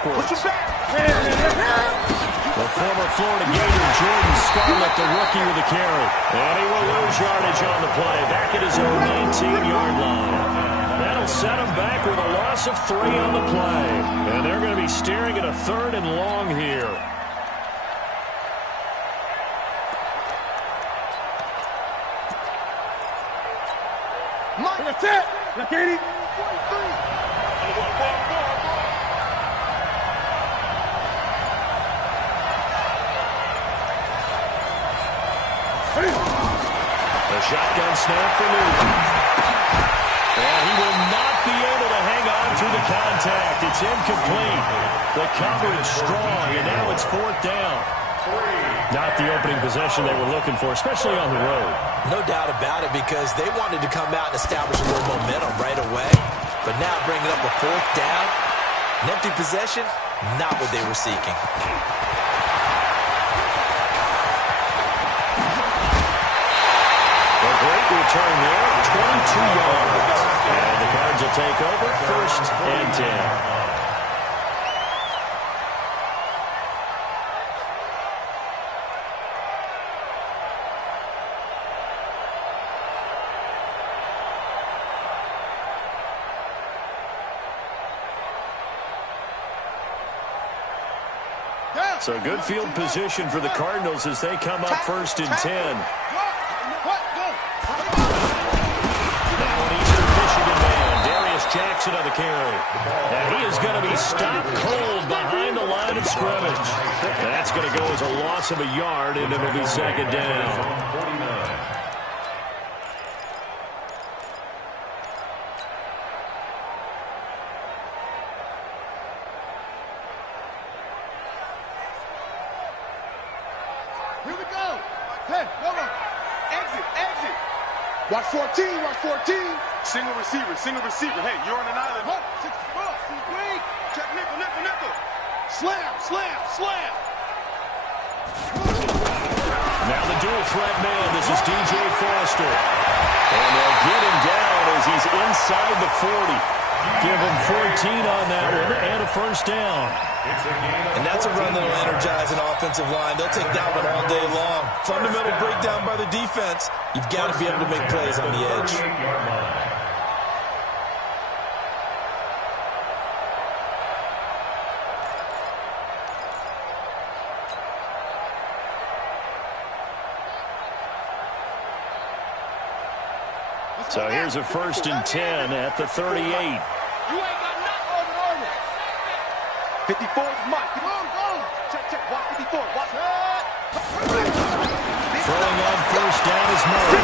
backwards. Push him back. The former Florida Gator, Jordan Scarlett, the rookie with the carry. And he will lose yardage on the play. Back at his own 19-yard line. That'll set him back with a loss of 3 on the play. And they're going to be staring at a 3rd and long here. That's it. Look at him. The shotgun snap for Newton. And he will not be able to hang on through the contact. It's incomplete. The coverage strong, and now it's 4th down. Not the opening possession they were looking for, especially on the road. No doubt about it, because they wanted to come out and establish a little momentum right away. But now bringing up the 4th down, an empty possession, not what they were seeking. A great return there, 22 yards. And the Cards will take over, 1st and 10. So good field position for the Cardinals as they come up 1st and 10. Now an Eastern Michigan man, Darius Jackson on the carry. And he is going to be stopped cold behind the line of scrimmage. That's going to go as a loss of a yard, and it'll be 2nd down. Watch 14, watch 14. Single receiver, single receiver. Hey, you're on an island. Check nickel, nickel, nickel. Slam, slam, slam. Now the dual threat man, this is DJ Foster. And they'll get him down as he's inside the 40. Give him 14 on that one and a 1st down. And that's a run that'll energize an offensive line. They'll take that one all day long. Fundamental breakdown by the defense. You've got to be able to make plays on the edge. So here's a 1st and 10 at the 38. You ain't got nothing on it. 54 is Mike. Come on, go. Check, check. Watch 54. Watch. Throwing on 1st down is Murray.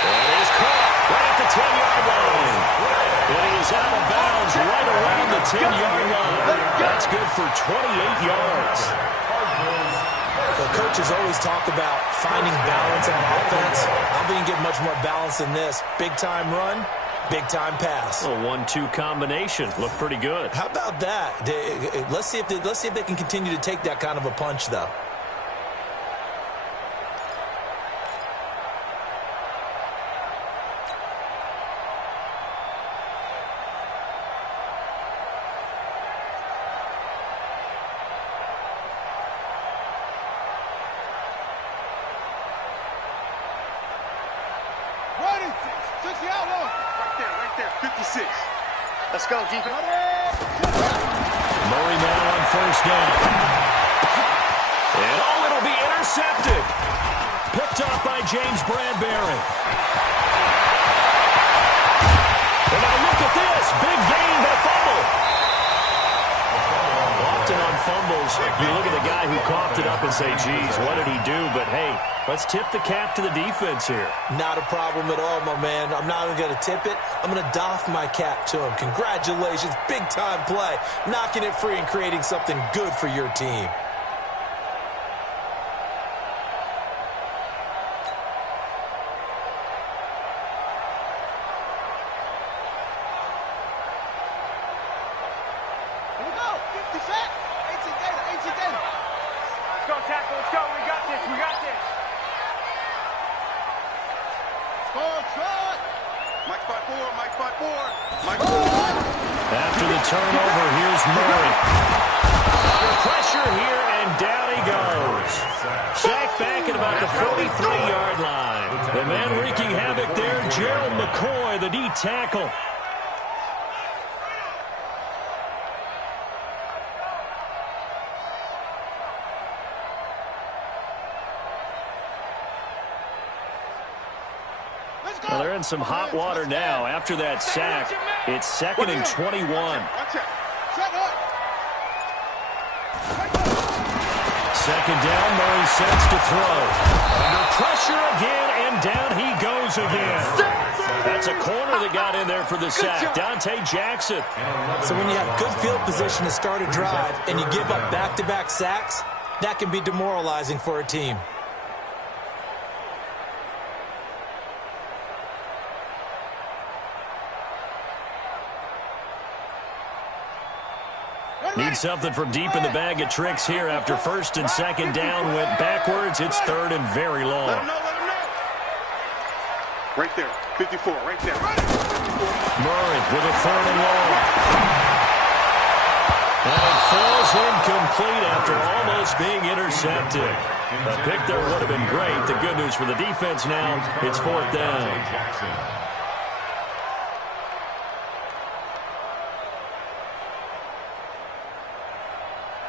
And he's caught right at the 10-yard line. And he's out of bounds right around the 10-yard line. That's good for 28 yards. Well, coaches always talk about finding balance on offense. I think you get much more balance than this. Big-time run, big-time pass. A 1-2 combination. Looked pretty good. How about that? Let's see if they can continue to take that kind of a punch, though. Let's go, defense. Murray now on 1st down. And it'll be intercepted. Picked off by James Bradbury. And now look at this. Big gain, but a fumble. Often on fumbles, you look at the guy who coughed it up and say, geez, what did he do? But, hey, let's tip the cap to the defense here. Not a problem at all, my man. I'm not even going to tip it. I'm going to doff my cap to him. Congratulations. Big-time play. Knocking it free and creating something good for your team. Here we go. 50 set. 18 Gator. 18 Gator. Let's go, tackle. Let's go. We got this. We got this. Mike spot 4. Mike spot 4. Mike 4. After the turnover, here's Murray. Under pressure here, and down he goes. Sacked back at about the 43-yard line. The man wreaking havoc there, Gerald McCoy, the D tackle. Well, they're in some hot water now. After that sack, it's 2nd and 21. Second down, Murray sets to throw. Under pressure again, and down he goes again. That's a corner that got in there for the sack. Dante Jackson. So when you have good field position to start a drive and you give up back-to-back sacks, that can be demoralizing for a team. Need something from deep in the bag of tricks here after 1st and 2nd down. Went backwards. It's 3rd and very long. Let him know. Right there. 54, right there. Murray with a 3rd and long. And it falls incomplete after almost being intercepted. A pick there would have been great. The good news for the defense now, it's 4th down.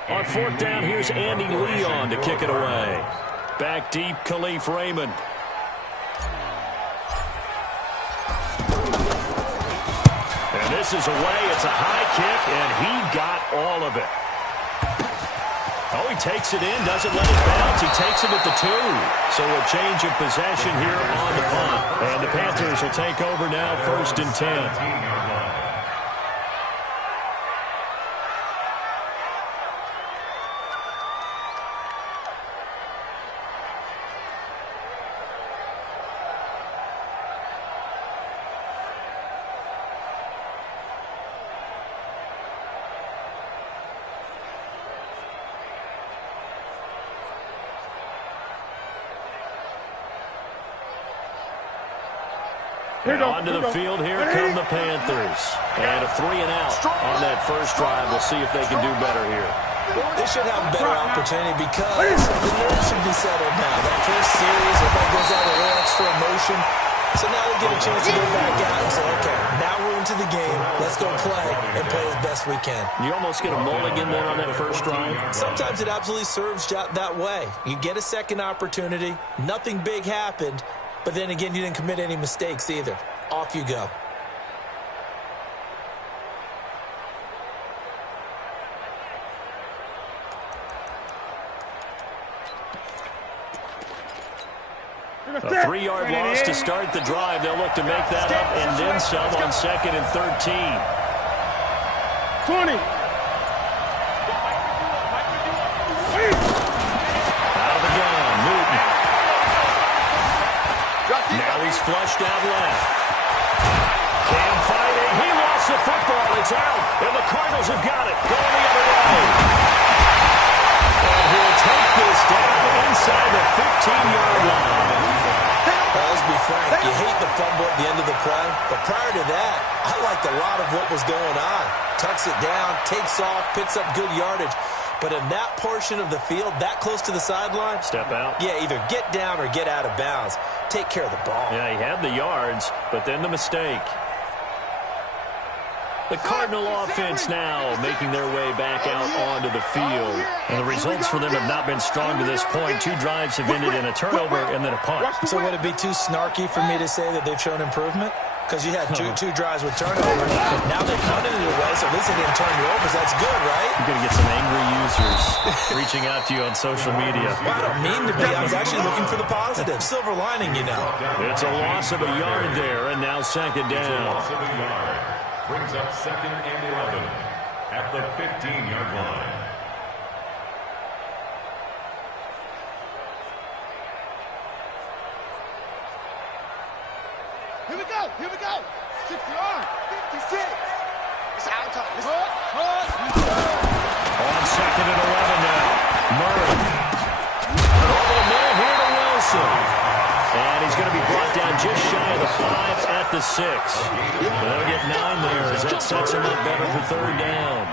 On 4th down, here's Andy Leon to kick it away. Back deep, Khalif Raymond. And this is away. It's a high kick, and he got all of it. Oh, he takes it in, doesn't let it bounce. He takes it at the 2. So a change of possession here on the punt. And the Panthers will take over now, 1st and 10. And onto the field, here come the Panthers. And a 3 and out on that first drive. We'll see if they can do better here. They should have a better opportunity because the nerves should be settled now. That first series, everybody goes out with a little extra emotion. So now they get a chance to go back out and say, okay, now we're into the game. Let's go play and play as best we can. You almost get a mulligan there on that first drive. Sometimes it absolutely serves that way. You get a second opportunity. Nothing big happened. But then again, you didn't commit any mistakes either. Off you go. A 3-yard loss to start the drive. They'll look to make that up and then some on 2nd and 13. 20. Out of the gun, Newton. Now he's flushed out left. Cam fighting. He lost the football. It's out. And the Cardinals have got it. Going the other way. And he'll take this down inside the 15-yard line. Well, let's be frank. You hate the fumble at the end of the play. But prior to that, I liked a lot of what was going on. Tucks it down, takes off, picks up good yardage. But in that portion of the field, that close to the sideline, step out. Yeah, either get down or get out of bounds. Take care of the ball. Yeah, he had the yards, but then the mistake. The Cardinal offense now making their way back out onto the field. And the results for them have not been strong to this point. 2 drives have ended in a turnover and then a punt. So would it be too snarky for me to say that they've shown improvement? Because you had two drives with turnovers. Now they're punting it away, so at least they didn't turn you over. So that's good, right? You're going to get some angry users reaching out to you on social media. Well, I don't mean to be. I was actually looking for the positive. Silver lining, you know. It's a loss of a yard there, and now 2nd down. Loss of a yard brings up 2nd and 11 at the 15-yard line. Here we go. 60 on. 56. It's our time. On 2nd and 11 now. Murray. Over the middle here to Wilson. And he's going to be brought down just shy of the 5 at the 6. They'll get 9 there as that sets him up better for third down.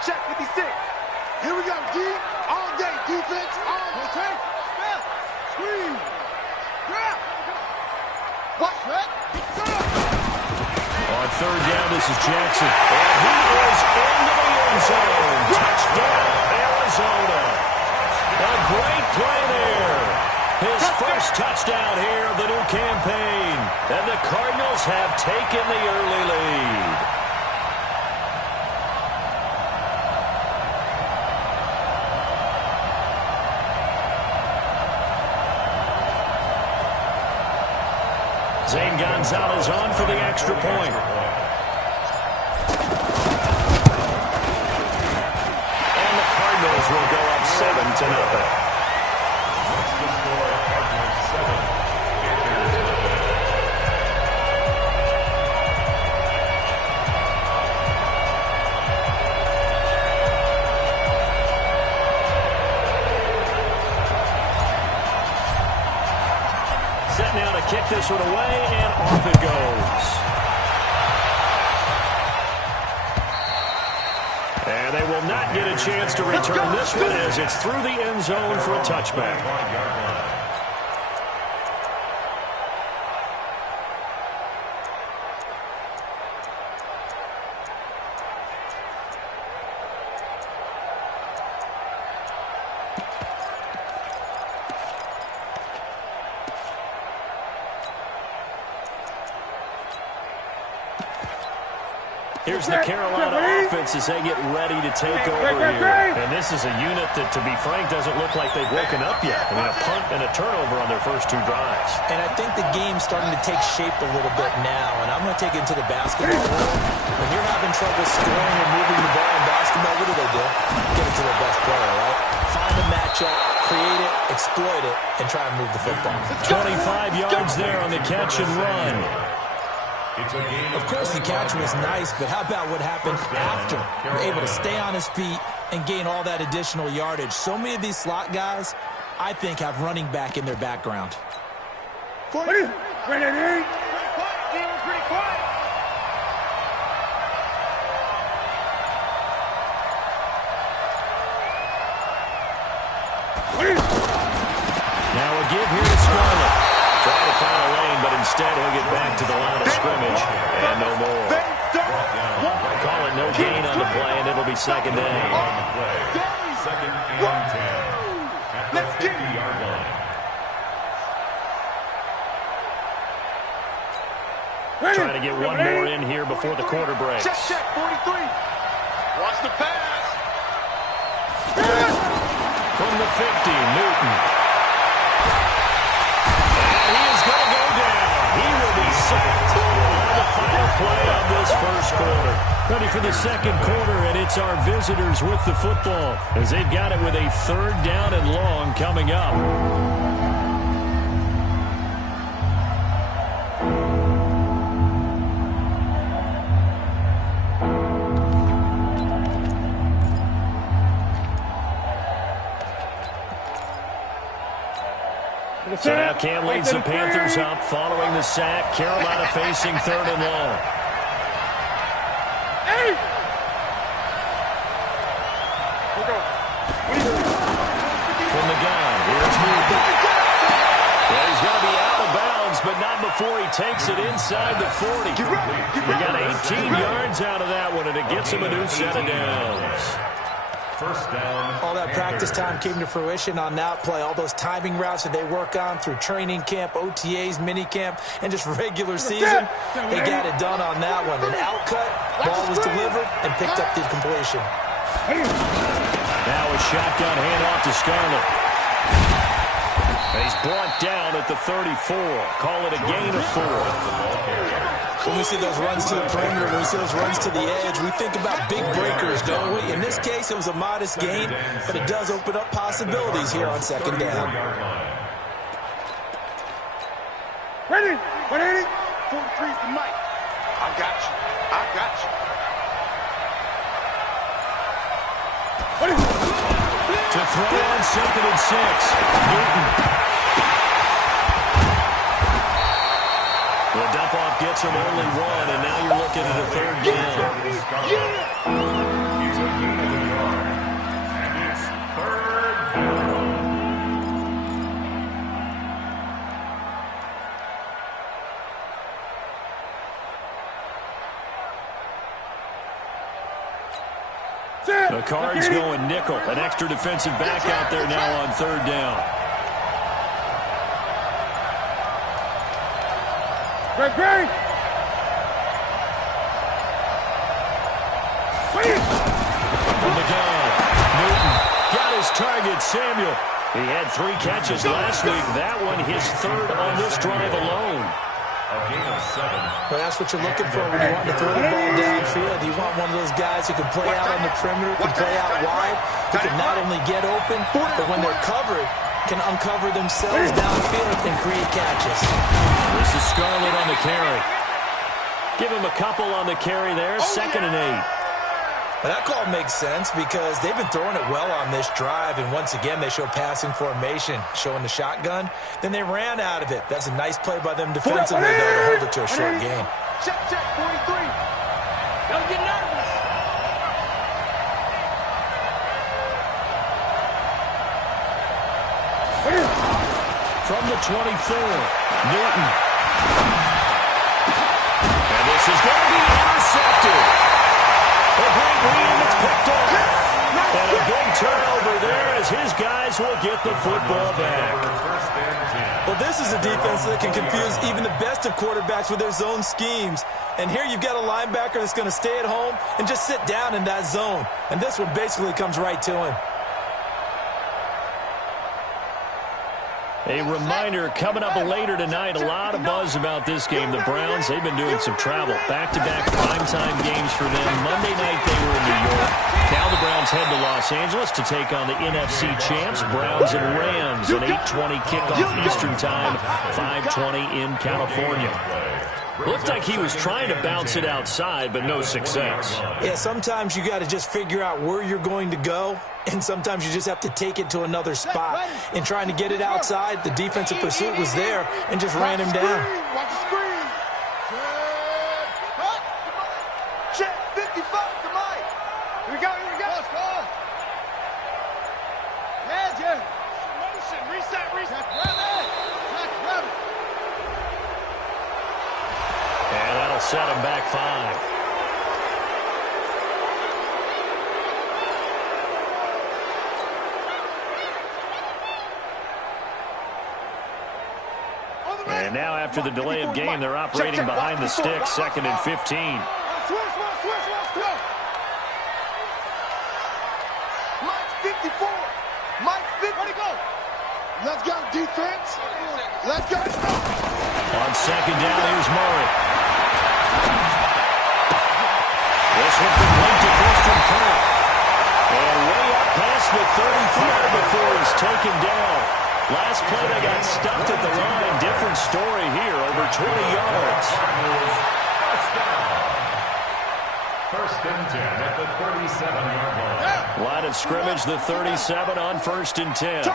Check 56. Here we go, D. All day defense. All day. Squeeze. Grab. What? On third down, this is Jackson. And he is into the end zone. Touchdown, Arizona. A great play there. His first touchdown here of the new campaign. And the Cardinals have taken the early lead. Zane Gonzalez on for the extra point. And the Cardinals will go up 7-0. Now to kick this one away, and off it goes. And they will not get a chance to return this one as it's through the end zone for a touchback. Here's the Carolina offense as they get ready to take over here. And this is a unit that, to be frank, doesn't look like they've woken up yet. I mean, a punt and a turnover on their first 2 drives. And I think the game's starting to take shape a little bit now. And I'm going to take it into the basketball world. When you're having trouble scoring or moving the ball in basketball, what do? Get it to their best player, right? Find a matchup, create it, exploit it, and try and move the football. 25 yards there on the catch and run. Of course, the catch was nice, but how about what happened after? You're able to stay on his feet and gain all that additional yardage. So many of these slot guys, I think, have running back in their background. Pretty Now a give here to Scarlett. Trying to find a lane, but instead he'll get back to the line of scrimmage. And no more. Call it no gain on the play, and it'll be second down. Second and 10 at the 50-yard line. Trying to get one more in here before the quarter breaks. Check, 43. Watch the pass. From the 50, Newton. And he is going to go down. He will be sacked on the final play of this first quarter. Ready for the second quarter, and it's our visitors with the football as they've got it with a third down and long coming up. So now Cam leads the Panthers up following the sack. Carolina facing third and long. From the gun, here's Newton. Well, he's going to be out of bounds, but not before he takes it inside the 40. He got 18 yards out of that one, and it gets him a new set of downs. First down. All that practice time came to fruition on that play. All those timing routes that they work on through training camp, OTAs, mini camp, and just regular season, they got it done on that one. An outcut, ball was delivered, and picked up the completion. Now a shotgun handoff to Scarlett. He's brought down at the 34. Call it a gain of 4. When we see those runs to the perimeter, when we see those runs to the edge, we think about big breakers, don't we? In this case, it was a modest gain, but it does open up possibilities here on second down. Ready? 180. 43's the mic. I got you. I got you. To throw on 2nd and 6. Newton. The dump-off gets him only 1, and now you're looking at a 3rd down. He's a gain of a yard. And it's 3rd down. The Cards going nickel. An extra defensive back out there now on 3rd down. Great. From the gun, Newton got his target, Samuel. He had 3 catches last week. That one his 3rd on this drive alone. A gain of 7. Well, that's what you're looking for when you want to throw the ball downfield. You want one of those guys who can play out on the perimeter, can play out wide, who can not only get open, but when they're covered, can uncover themselves downfield and create catches. This is Scarlett on the carry. Give him a couple on the carry there. 2nd and 8. Well, that call makes sense because they've been throwing it well on this drive, and once again they show passing formation, showing the shotgun. Then they ran out of it. That's a nice play by them defensively, though, to hold it to a short game. Check, 43. Don't get nervous. From the 24, Newton. And this is going to be intercepted. A great read, it's picked off. And a big turnover there as his guys will get the football back. Well, this is a defense that can confuse even the best of quarterbacks with their zone schemes. And here you've got a linebacker that's going to stay at home and just sit down in that zone. And this one basically comes right to him. A reminder, coming up later tonight, a lot of buzz about this game. The Browns, they've been doing some travel. Back-to-back primetime games for them. Monday night, they were in New York. Now the Browns head to Los Angeles to take on the NFC champs, Browns and Rams. An 8:20 kickoff Eastern time, 5:20 in California. Looked like he was trying to bounce it outside, but no success. Yeah, sometimes you got to just figure out where you're going to go, and sometimes you just have to take it to another spot. In trying to get it outside, the defensive pursuit was there and just ran him down. Watch the screen. Check 55 to Mike. Here we go. Let's go. Magic. Motion. Reset. Grab it. And that'll set him back 5. And now after the delay of game, they're operating behind the stick, 2nd and 15. Switch. Mike 54. Mike 50. Where'd he go? Let's go, defense. Let's go. On 2nd down, here's Murray. This one complete to Christian Kirk. And way up past the 35 before he's taken down. Last play, they got stuffed at the line. Different story here, over 20 yards. First and 10 at the 37-yard line. Line of scrimmage, the 37 on 1st and 10. Out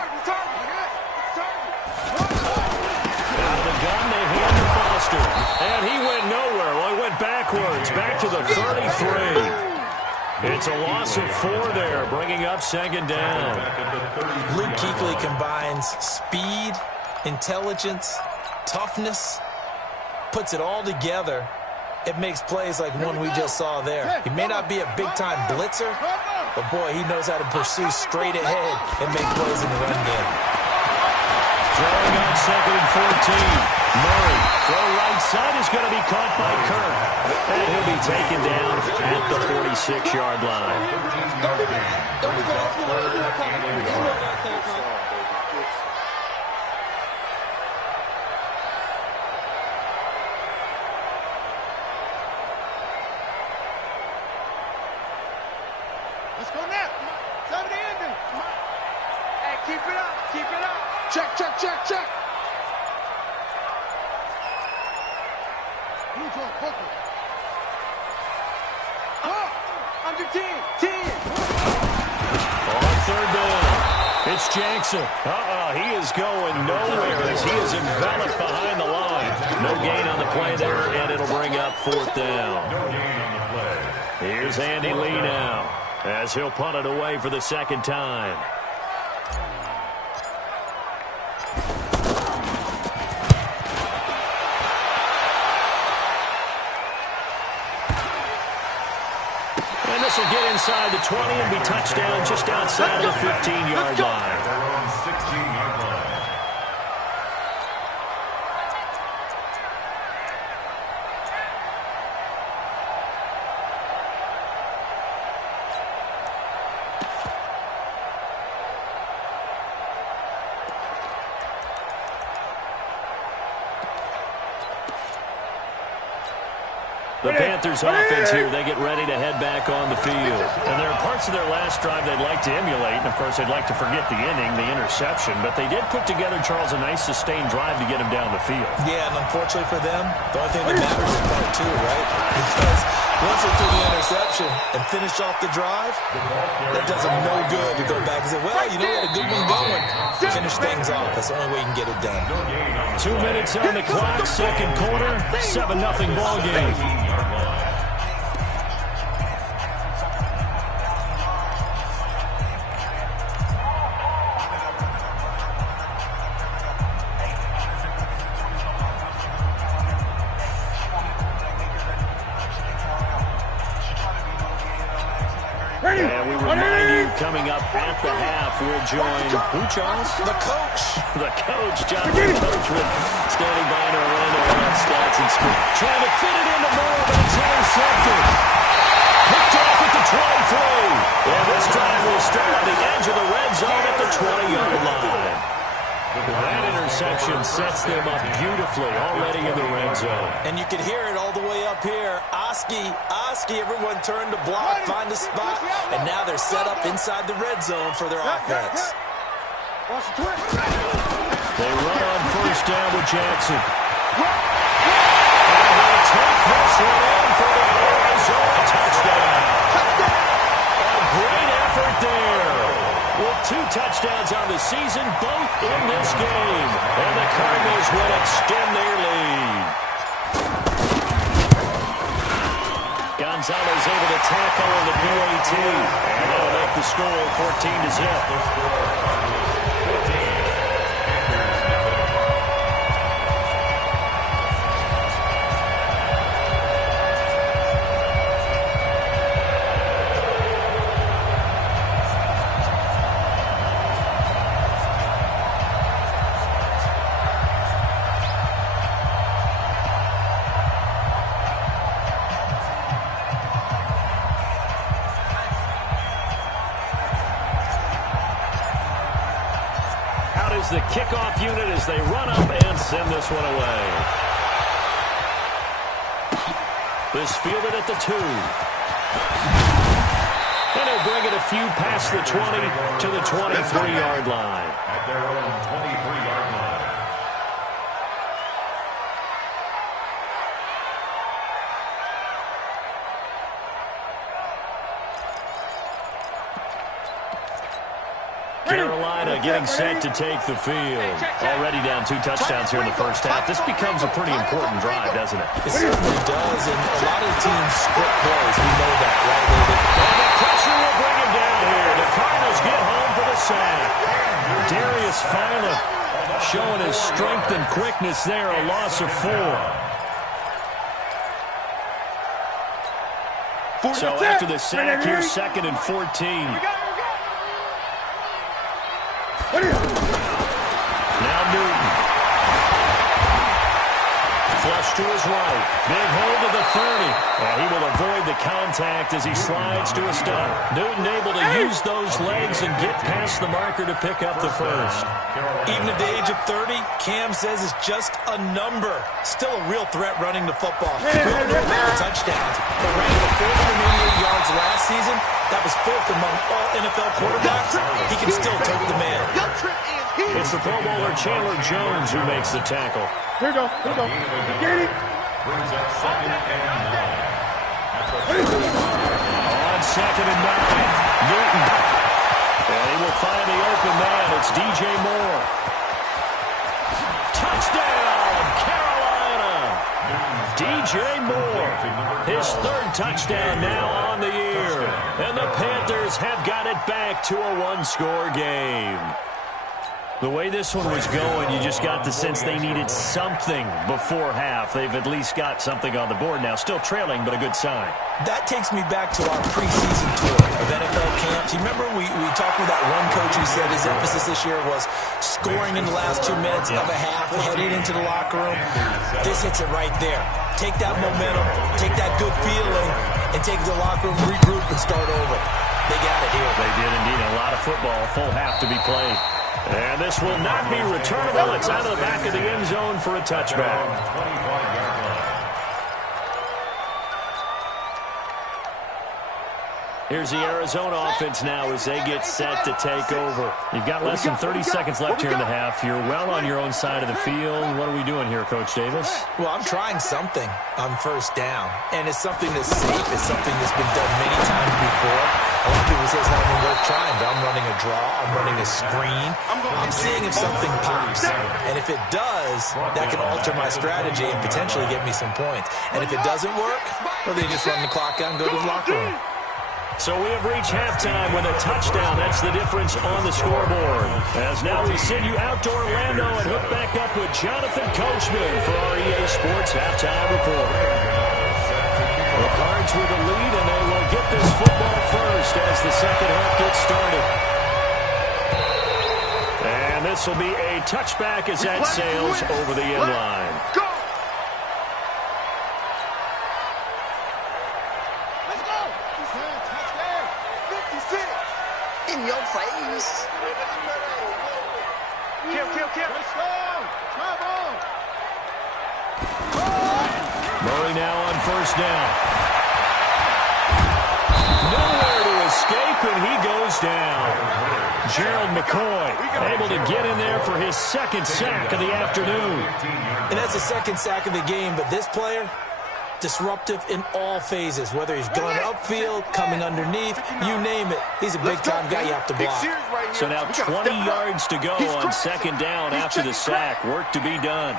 of the gun, they hand to Foster. And he went nowhere. Well, he went backwards, back to the 33. It's a loss of 4 there, bringing up 2nd down. Luke Kuechly combines speed, intelligence, toughness, puts it all together. It makes plays like one we just saw there. He may not be a big-time blitzer, but, boy, he knows how to pursue straight ahead and make plays in the run game. Throwing on 2nd and 14. Murray, throw right side is going to be caught by Kirk. And he'll be taken down at the 46-yard line. Let's go now. Time to end it. Hey, keep it up. Check. Blue drop, buckle. Under 10. 10. On third down, it's Jackson. He is going nowhere as he is enveloped behind the line. No gain on the play there, and it'll bring up fourth down. No gain on the play. Here's Andy Lee now as he'll punt it away for the second time. And this will get inside the 20 and be touchdown just outside of the 15-yard line. Their own 16-yard line. The Panthers offense here, they get ready to head back on the field. And there are parts of their last drive they'd like to emulate. And, of course, they'd like to forget the inning, the interception. But they did put together, Charles, a nice sustained drive to get him down the field. Yeah, and unfortunately for them, the only thing that matters is part two, right? Because once they threw the interception and finish off the drive, that does them no good to go back and say, well, you know, we had a good one going. Finish things off. That's the only way you can get it done. 2 minutes on the clock, second quarter, 7-0 ball game. And we remind you, coming up at the half, we'll join who, Charles? The coach. The coach, John Coachman, standing by to Orlando on stats and script. Trying to fit it into Moore, but it's intercepted. Picked off at the 23. And this drive will start on the edge of the red zone at the 20-yard line. That interception sets them up beautifully already in the red zone. And you can hear it all the way up here. Oski, everyone turned to block, find a spot, and now they're set up inside the red zone for their offense. They run on first down with Jackson. And they'll take this one in for the Arizona touchdown. A great effort there. With 2 touchdowns on the season, both in this game. And the Cardinals will extend their lead. Gonzalez able to tackle on the PAT. And that'll make the score 14-0. The kickoff unit as they run up and send this one away. This fielded at the 2. And he'll bring it a few past the 20 to the 23-yard line. At their own 23-yard line. Carolina getting set to take the field. Already down 2 touchdowns here in the first half. This becomes a pretty important drive, doesn't it? It certainly does, and a lot of the teams script plays. We know that, right, David? And the pressure will bring him down here. The Cardinals get home for the sack. Darius Philo showing his strength and quickness there, a loss of 4. So after the sack, here's 2nd and 14. Now Newton. Flush to his right. Big hold to the 30. And he will avoid the contact as he slides to a stop. Newton able to use those legs and get past the marker to pick up the first. Even at the age of 30, Cam says it's just a number. Still a real threat running the football. Real number of touchdowns. But ran the 488 yards last season. That was 4th among all NFL quarterbacks. He can still tote the man. It's the Pro Bowler Chandler Jones who makes the tackle. Here we go. Get it. Brings up 2nd and 9. On second and 9. Newton. And he will find the open man. It's DJ Moore. Touchdown, Carolina. DJ Moore. His third touchdown now on the year. And the Panthers have got it back to a one-score game. The way this one was going, you just got the sense they needed something before half. They've at least got something on the board now. Still trailing, but a good sign. That takes me back to our preseason tour of NFL camps. You remember we talked with that one coach who said his emphasis this year was scoring in the last 2 minutes of a half, heading into the locker room. This hits it right there. Take that momentum, take that good feeling, and take the locker room, regroup, and start over. They got it here. They did indeed. A lot of football, full half to be played. And this will not be returnable. It's out of the back of the end zone for a touchback. Here's the Arizona offense now as they get set to take over. You've got less than 30 seconds left here in the half. You're well on your own side of the field. What are we doing here, Coach Davis? Well, I'm trying something on first down, and it's something that's safe. It's something that's been done many times before. A lot of people say it's not even worth trying, but I'm running a draw. I'm running a screen. I'm seeing if something pops, and if it does, that can alter my strategy and potentially get me some points. And if it doesn't work, well, they just run the clock out and go to the locker room. So we have reached halftime with a touchdown. That's the difference on the scoreboard. As now we send you out to Orlando and hook back up with Jonathan Coachman for our EA Sports Halftime Report. The Cards with the lead, and they will get this football first as the second half gets started. And this will be a touchback as that sails over the end line. In your face. Kill. Murray now on first down. Nowhere to escape, and he goes down. Gerald McCoy able to get in there for his second sack of the afternoon. And that's the second sack of the game, but this player, disruptive in all phases, whether he's going upfield, coming underneath, you name it. He's a big-time guy you have to block. So now 20 yards to go on second down after the sack. Work to be done.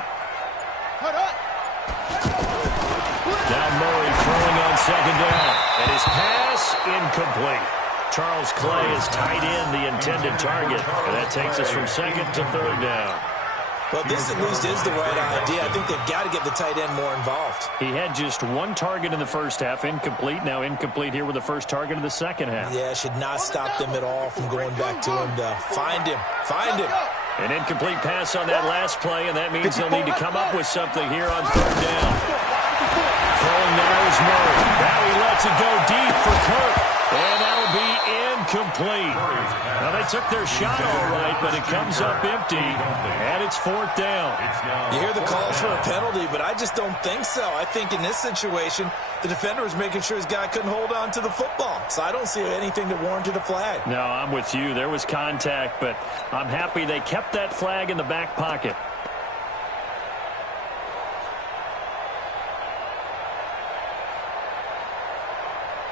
Now Murray throwing on second down. And his pass incomplete. Charles Clay is tight in the intended target. And that takes us from second to third down. Well, this at least is the right idea. I think they've got to get the tight end more involved. He had just one target in the first half, incomplete. Now incomplete here with the first target of the second half. Yeah, should not stop them at all from going back to him. Find him. An incomplete pass on that last play, and that means they'll need to come up with something here on third down. Throwing now is Murray. Now he lets it go deep for Kirk, and that'll be incomplete. Now, they took their shot all right, but it comes up empty, and it's fourth down. You hear the calls for a penalty, but I just don't think so. I think in this situation, the defender was making sure his guy couldn't hold on to the football. So I don't see anything that warranted a flag. No, I'm with you. There was contact, but I'm happy they kept that flag in the back pocket.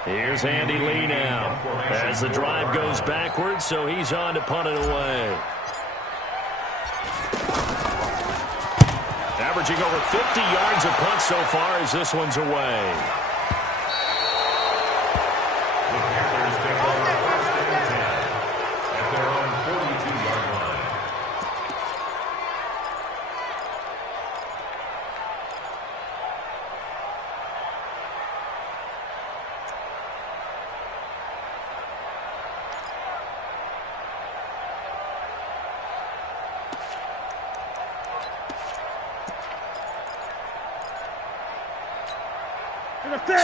Here's Andy Lee now as the drive goes backwards, so he's on to punt it away. Averaging over 50 yards a punt so far as this one's away. The Panthers take over first and 10 at their own 42-yard line.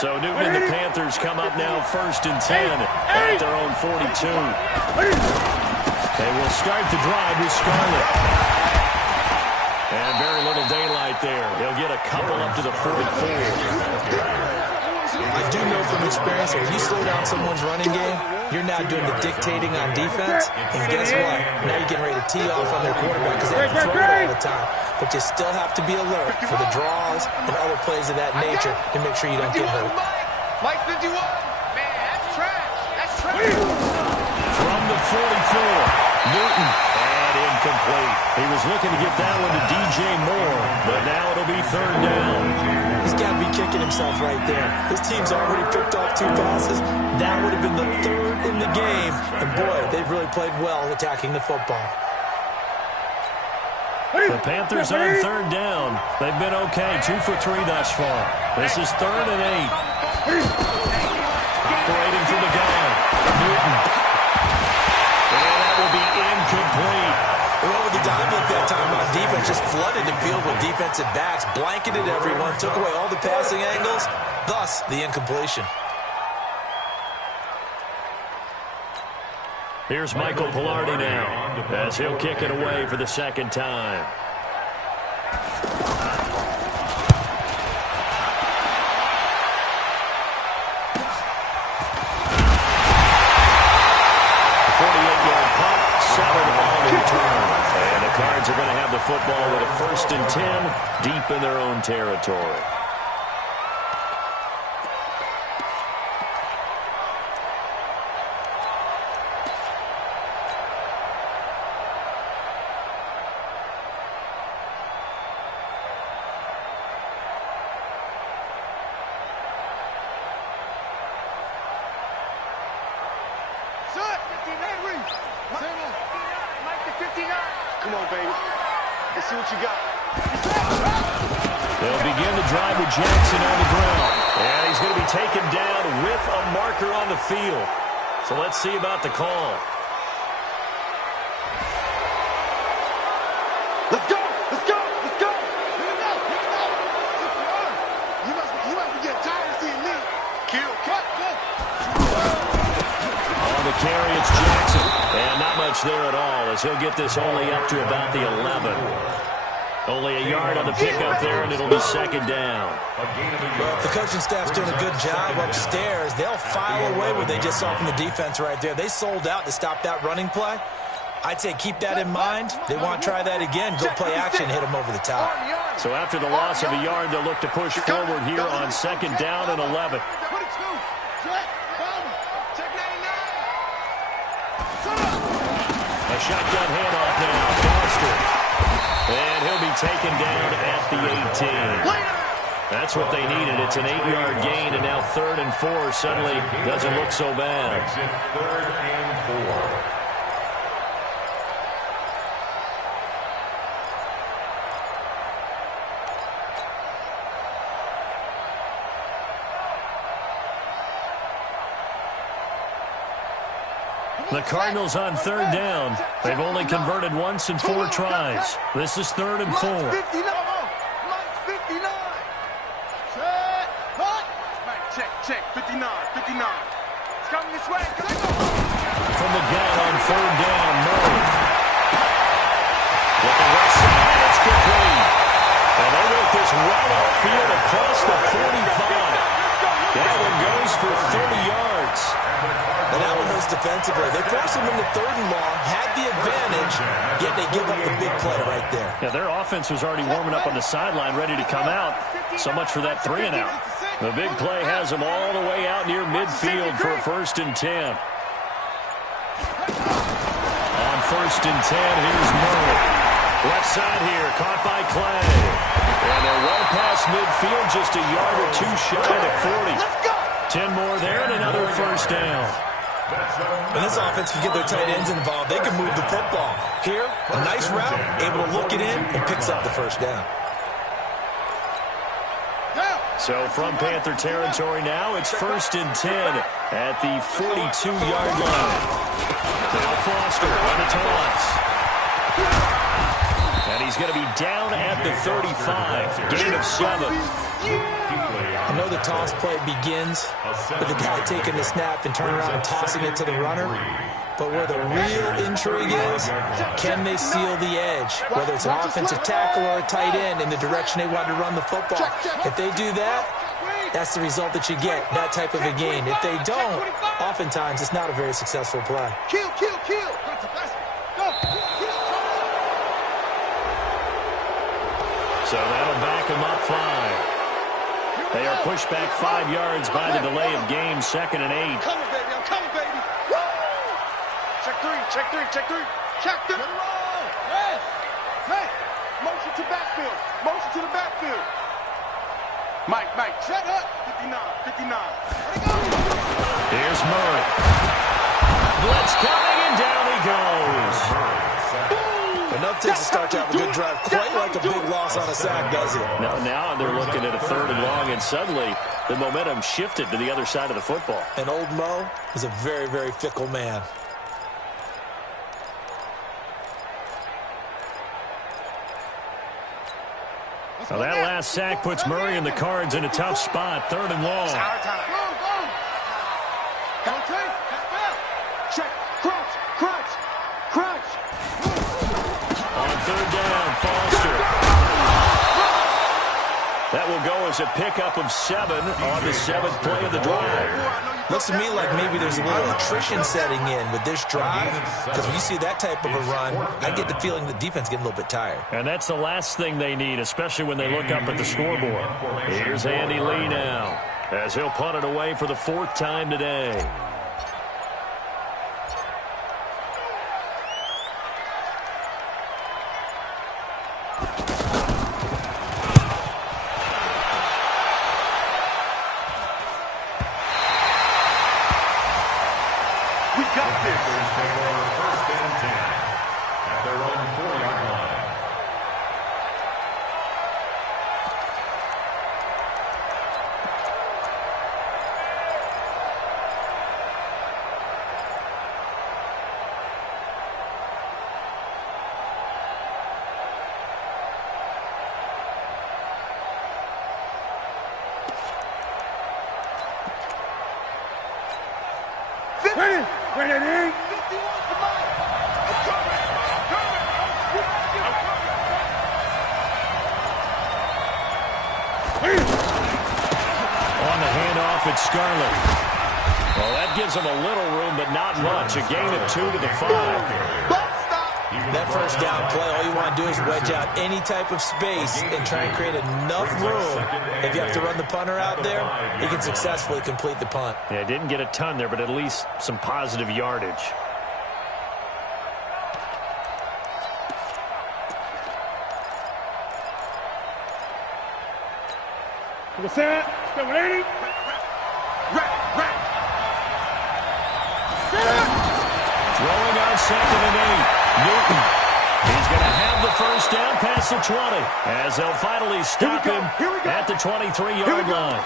So Newton and the Panthers come up now first and 10 at their own 42. They will start the drive with Scarlett. And very little daylight there. He'll get a couple up to the 44. I do know from experience that when you slow down someone's running game, you're now doing the dictating on defense. And guess what? Now you're getting ready to tee off on their quarterback because they have to throw it all the time. But you still have to be alert for the draws and other plays of that nature to make sure you don't get hurt. Mike 51. Man, that's trash. From the 44, Newton, and incomplete. He was looking to get that one to DJ Moore, but now it'll be third down. He's got to be kicking himself right there. His team's already picked off 2 passes. That would have been the 3rd in the game. And, boy, they've really played well attacking the football. The Panthers on third down. They've been okay, 2 for 3 thus far. This is 3rd and 8. Operating from the gun. Newton. And that will be incomplete. Well, with the dime look that time on defense, just flooded the field with defensive backs, blanketed everyone, took away all the passing angles, thus the incompletion. Here's Michael Pilardi now, as he'll kick it away for the 2nd time. The 48-yard punt, 7 on the return. And the Cards are going to have the football with a 1st and 10 deep in their own territory. Come on, baby. Let's see what you got. They'll begin the drive with Jackson on the ground. And he's going to be taken down with a marker on the field. So let's see about the call. Let's go! Let's go! Let's go! Here we go! Here we go! You must be getting tired of seeing me. Kill, cut, cut. On the carry, it's Jackson. And not much there at all, as he'll get this only up to about the 11. Only a yard on the pickup there, and it'll be 2nd down. Well, if the coaching staff's doing a good job upstairs, they'll file away what they just saw from the defense right there. They sold out to stop that running play. I'd say keep that in mind. They want to try that again. Go play action, hit them over the top. So after the loss of a yard, they'll look to push forward here on 2nd down and 11. A shotgun handoff now. Foster. And he'll be taken down at the 18. That's what they needed. It's an 8-yard gain, and now 3rd and 4 suddenly doesn't look so bad. 3rd and 4. The Cardinals on 3rd down. They've only converted once in 4 tries. This is 3rd and 4. 59. Check. 59. It's coming this way. From the gun on 3rd down, Murray. With the left side, it's complete. And they wrote this right outfield across the 45. That one goes for 30 yards. And that one hurts defensively. They forced him into 3rd and long, had the advantage, yet they give up the big play right there. Yeah, their offense was already warming up on the sideline, ready to come out. So much for that 3 and out. The big play has them all the way out near midfield for a 1st and 10. On 1st and 10, here's Murray. Left side here, caught by Clay. And they're well past midfield, just a yard or 2 shy of 40. 10 more there and another 1st down. When this offense can get their tight ends involved, they can move the football. Here, a nice route, able to look it in, and picks up the 1st down. So from Panther territory now, it's 1st and 10 at the 42-yard line. Now Foster on the toss. And he's going to be down at the 35. Gain of 7. I know the toss play begins with the guy taking the snap and turning around and tossing it to the runner. But where the real intrigue is, can they seal the edge? Whether it's an offensive tackle or a tight end in the direction they want to run the football. If they do that, that's the result that you get, that type of a gain. If they don't, oftentimes it's not a very successful play. Kill. So that'll back them up 5. They are pushed back 5 yards by the delay of game, 2nd and 8. I'm coming, baby. check three, check three. Check the roll. Yes. Hey, motion to backfield. Motion to the backfield. Mike, shut up. 59. Here's Murray. Blitz coming, and down he goes. Enough takes to start to have a good drive. Quite like a big loss on a sack, does it? Now they're looking at a 3rd and long, and suddenly the momentum shifted to the other side of the football. And old Mo is a very, very fickle man. Well, that last sack puts Murray and the Cards in a tough spot. 3rd and long. Check, crunch. On 3rd down, Foster. That will go as a pickup of 7 on the 7th play of the drive. Looks to me like maybe there's a little attrition setting in with this drive, because when you see that type of a run, I get the feeling the defense getting a little bit tired. And that's the last thing they need, especially when they look up at the scoreboard. Here's Andy Lee now, as he'll punt it away for the 4th time today. Ready. On the handoff, it's Scarlett. Well, that gives them a little room, but not much. A gain of 2 to the 5. That first down play, all you want to do is wedge out any type of space and try and create enough room. If you have to run the punter out there, he can successfully complete the punt. Yeah, didn't get a ton there, but at least some positive yardage. What's that? Still ready? Right. Throwing on 2nd and 8. Newton. He's going to have the first down past the 20, as they'll finally stop him at the 23-yard line.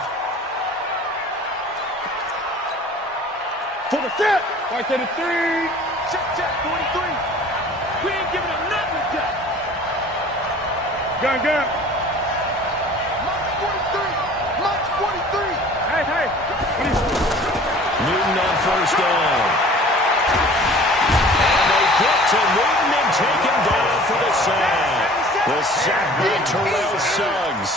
For the set. Right there to 3. Check, 43. We ain't giving up nothing with that. Gun. March 43. Hey. Newton on first down. And they get to Newton and take him down for the sack. The sack by Terrell Suggs.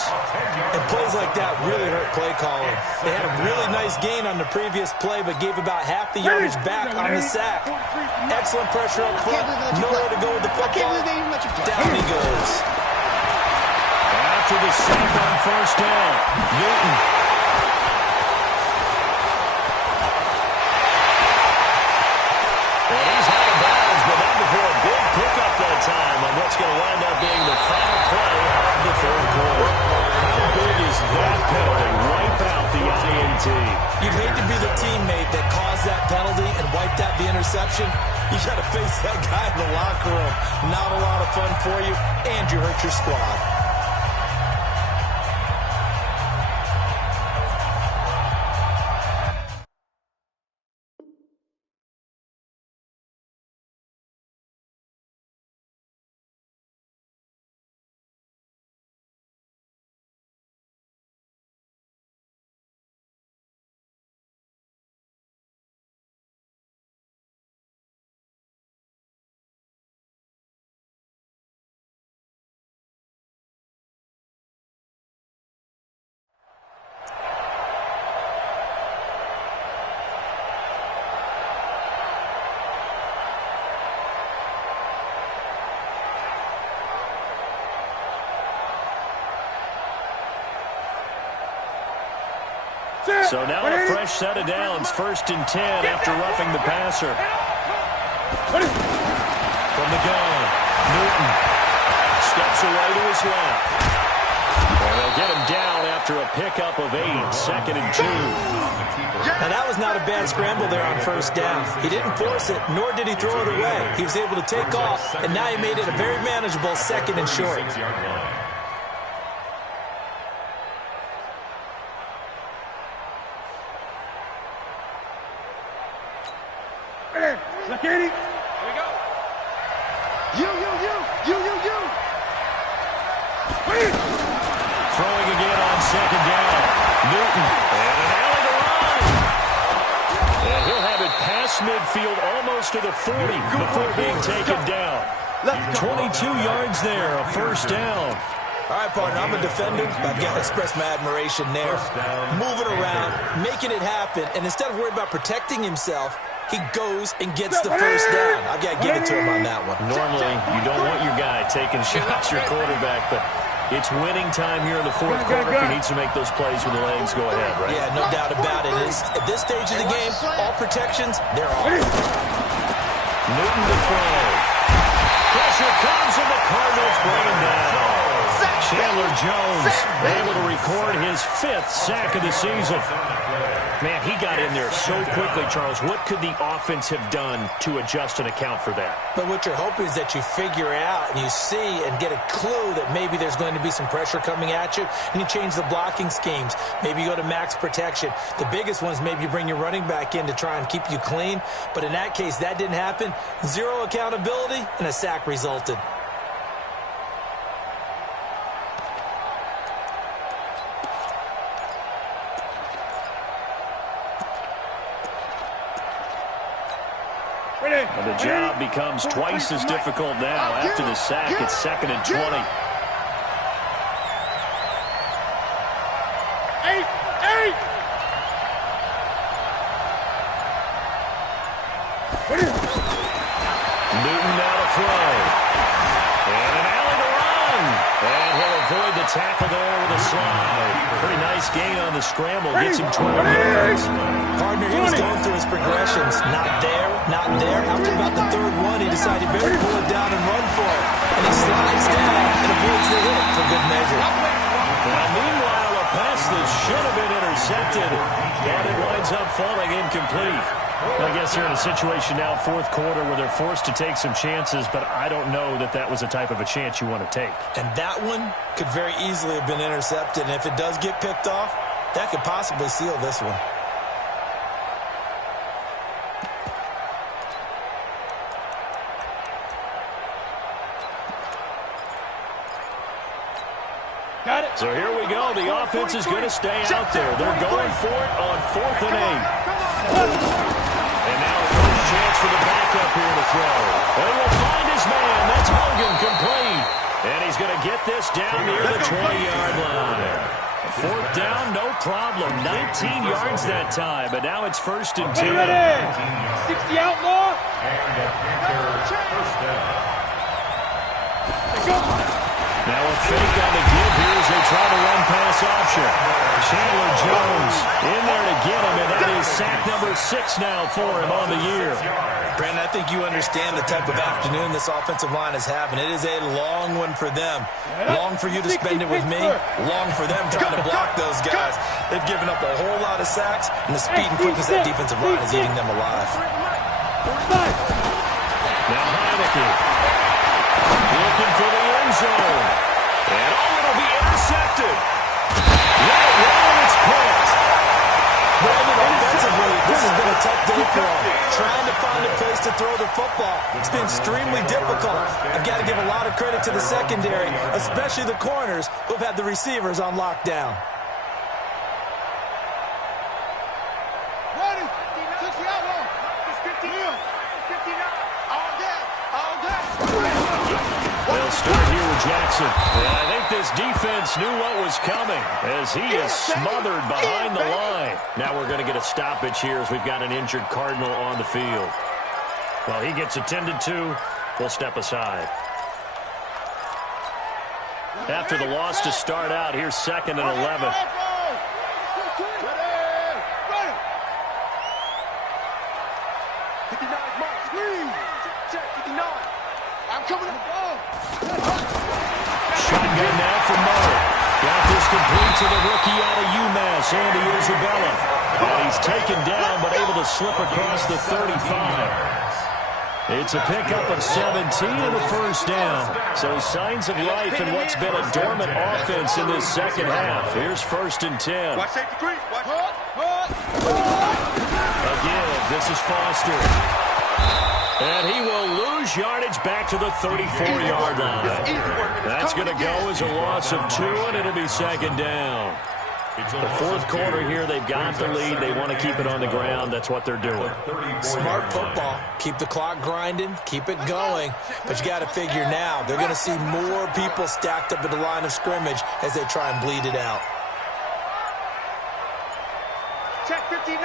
And plays like that really hurt play calling. They had a really nice gain on the previous play, but gave about half the yardage back on the sack. Excellent pressure up front. Nowhere to go with the football. Down he goes. After the sack on first down, Newton. And he's out of bounds, but not before a big pickup that time on what's going to wind up being the final play of the 3rd quarter. How big is that penalty? Wipe out the INT. You'd hate to be the teammate that caused that penalty and wiped out the interception. You got to face that guy in the locker room. Not a lot of fun for you, and you hurt your squad. So now a fresh set of downs, 1st and 10 after roughing the passer. the gun. Newton steps away to his left. And they'll get him down after a pickup of 8, 2nd and 2. Now, that was not a bad scramble there on first down. He didn't force it, nor did he throw it away. He was able to take off, and now he made it a very manageable 2nd and short. Look at him. Here we go. You. Throwing again on 2nd down. Newton. And an alley to run. And he'll have it past midfield almost to the 40 before being taken down. 22 yards there, a first down. All right, partner, I'm a defender, but I've got to express my admiration there. Moving around, making it happen, and instead of worrying about protecting himself, he goes and gets the first down. I've got to give it to him on that one. Normally, you don't want your guy taking shots, your quarterback, but it's winning time here in the fourth quarter. If he needs to make those plays with the legs, go ahead, right? Yeah, no doubt about it. At this stage of the game, all protections, they're off. Newton to throw. Pressure comes, and the Cardinals bring him down. Chandler Jones able to record his 5th sack of the season. Man, he got in there so quickly, Charles. What could the offense have done to adjust and account for that? But what you're hoping is that you figure out and you see and get a clue that maybe there's going to be some pressure coming at you, and you change the blocking schemes. Maybe you go to max protection. The biggest one is maybe you bring your running back in to try and keep you clean. But in that case, that didn't happen. 0 accountability, and a sack resulted. And the job becomes twice as difficult now after the sack. It's 2nd and 20. 8. Newton now to throw. And an alley to run. And he'll avoid the tackle there with a slide. Pretty nice gain on the scramble. Gets him 12 yards. Partner, he was going through his progressions. Not there, not there. After about the 3rd one, he decided he better pull it down and run for it. And he slides down and avoids the hit for good measure. Now, meanwhile, a pass that should have been intercepted, and it winds up falling incomplete. I guess they're in a situation now, 4th quarter, where they're forced to take some chances, but I don't know that that was the type of a chance you want to take. And that one could very easily have been intercepted. And if it does get picked off, that could possibly seal this one. Got it. So here we go. The offense is going to stay out there. They're going for it on 4th and 8. And now a first chance for the backup here to throw. And he'll find his man. That's Hogan, complete. And he's going to get this down near the 20-yard line. 4th down, no problem. 19 yards that time. But now it's 1st and 10. 60 outlaw. And the Panther first down. Now a fake on the give here as they try to run pass option. Chandler Jones in there to get him, and that is sack number 6 now for him on the year. Brandon, I think you understand the type of afternoon this offensive line is having. It is a long one for them. Long for you to spend it with me. Long for them trying to block those guys. They've given up a whole lot of sacks, and the speed and quickness of that defensive line is eating them alive. Now Heineke looking for the end zone. And it'll be intercepted. Let it roll, it's picked. Brandon, offensively, this has been a tough day for him. Trying to find a place to throw the football. It's been extremely difficult. I've got to give a lot of credit to the secondary, especially the corners who've had the receivers on lockdown. Ready. 60 outlaw. 59. All day. They'll start here with Jackson. And I think this defense knew what was coming as he is smothered behind the line. Now we're going to get a stoppage here as we've got an injured Cardinal on the field. While he gets attended to, we'll step aside. After the loss to start out, here's 2nd and 11. 59 mark. Screen. Check 59. Shotgun now for Murray. Got this complete to the rookie out of UMass, Andy Isabella. And he's taken down, but able to slip across the 35. It's a pickup of 17 and a first down. So signs of life in what's been a dormant offense in this second half. Here's 1st and 10. Watch safety 3. Again, this is Foster. And he will lose yardage back to the 34-yard line. That's going to go as a loss of 2, and it'll be 2nd down. The 4th quarter here, they've got the lead. They want to keep it on the ground. That's what they're doing. Smart football. Keep the clock grinding. Keep it going. But you got to figure now, they're going to see more people stacked up at the line of scrimmage as they try and bleed it out. Check 59.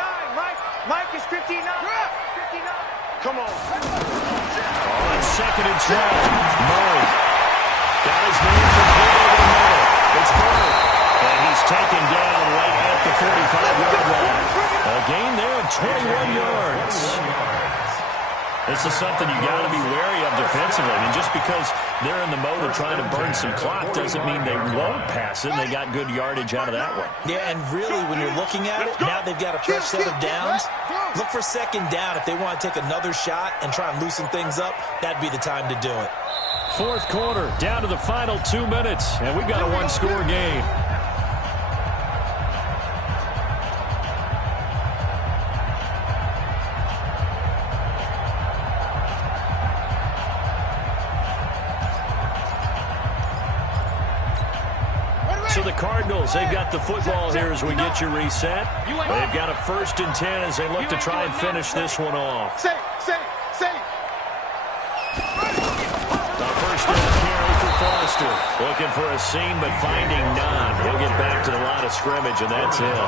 Mike is 59. 59. Come on. On 2nd and 12. Murray. Got his man complete over the middle. It's Murray. And he's taken down right at the 45-yard line. A gain there of 21 yards. This is something you got to be wary of defensively. I mean, just because they're in the mode of trying to burn some clock doesn't mean they won't pass it. And they got good yardage out of that one. Yeah, and really, when you're looking at it, now they've got a fresh set of downs. Look for 2nd down. If they want to take another shot and try and loosen things up, that'd be the time to do it. 4th quarter, down to the final 2 minutes, and we've got a one-score game. So the Cardinals, they've got the football here as we get you reset. They've got a 1st and 10 as they look to try and finish this one off. Safe. The 1st down carry for Foster. Looking for a seam, but finding none. He'll get back to the line of scrimmage, and that's it.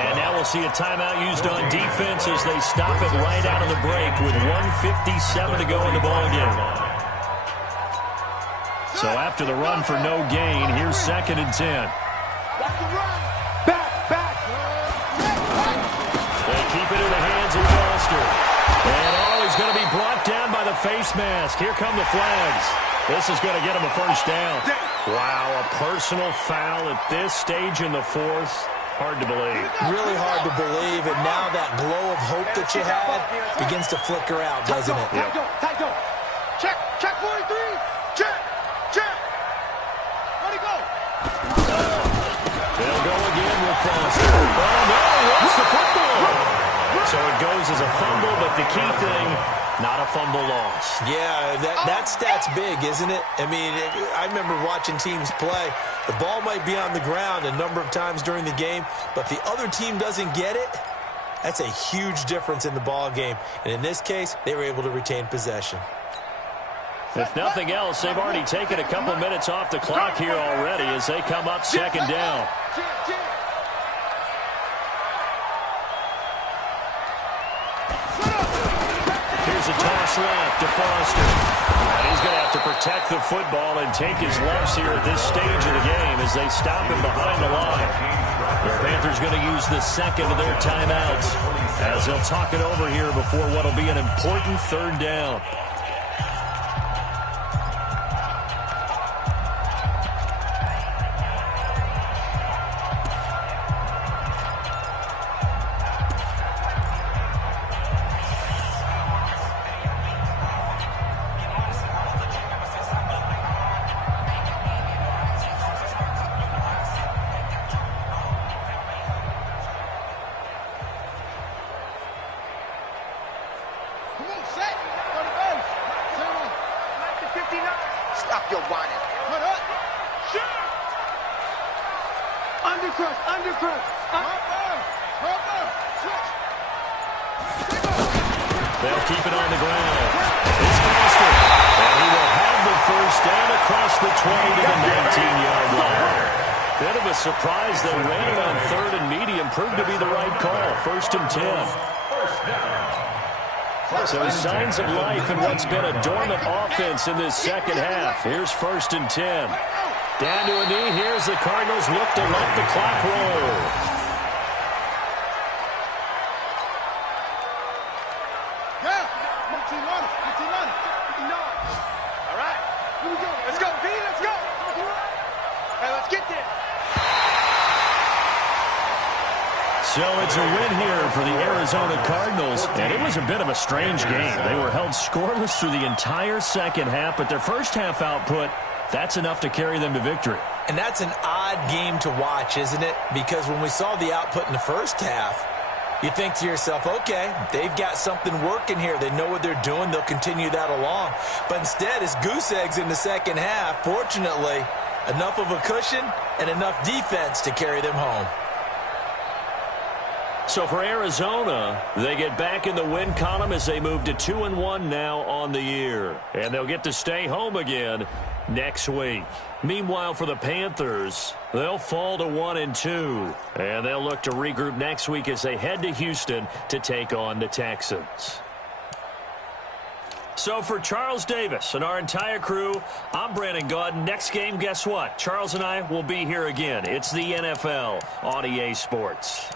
And now we'll see a timeout used on defense as they stop it right out of the break with 1:57 to go in the ballgame. So after the run for no gain, here's 2nd and 10. Back. They keep it in the hands of Foster. And he's going to be brought down by the face mask. Here come the flags. This is going to get him a 1st down. Wow, a personal foul at this stage in the 4th. Hard to believe. Really hard to believe, and now that glow of hope that you had begins to flicker out, doesn't it? Yep. Check 43. Check. Let it go. They'll go again with Foster. Oh, no, what's the football? So it goes as a fumble, but the key thing, not a fumble loss. Yeah, that stat's big, isn't it? I mean, I remember watching teams play. The ball might be on the ground a number of times during the game, but the other team doesn't get it. That's a huge difference in the ball game. And in this case, they were able to retain possession. If nothing else, they've already taken a couple minutes off the clock here already as they come up 2nd down. Here's a toss left to Foster. And he's going to have to protect the football and take his lumps here at this stage of the game as they stop him behind the line. The Panthers going to use the 2nd of their timeouts as they'll talk it over here before what will be an important 3rd down. Stop your whining. Undercut. They'll keep it on the ground. It's Foster. And he will have the 1st down across the 20 to the 19-yard line. Bit of a surprise they ran it on 3rd and medium. Proved to be the right call. 1st and 10. So signs of life in what's been a dormant offense in this second half. Here's 1st and 10. Down to a knee. Here's the Cardinals look to let the clock roll. So it's a win here for the Arizona Cardinals, and it was a bit of a strange game. They were held scoreless through the entire second half, but their first half output, that's enough to carry them to victory. And that's an odd game to watch, isn't it? Because when we saw the output in the first half, you think to yourself, okay, they've got something working here. They know what they're doing. They'll continue that along. But instead, it's goose eggs in the second half. Fortunately, enough of a cushion and enough defense to carry them home. So for Arizona, they get back in the win column as they move to 2-1 now on the year. And they'll get to stay home again next week. Meanwhile, for the Panthers, they'll fall to 1-2. And they'll look to regroup next week as they head to Houston to take on the Texans. So for Charles Davis and our entire crew, I'm Brandon Gaudin. Next game, guess what? Charles and I will be here again. It's the NFL on EA Sports.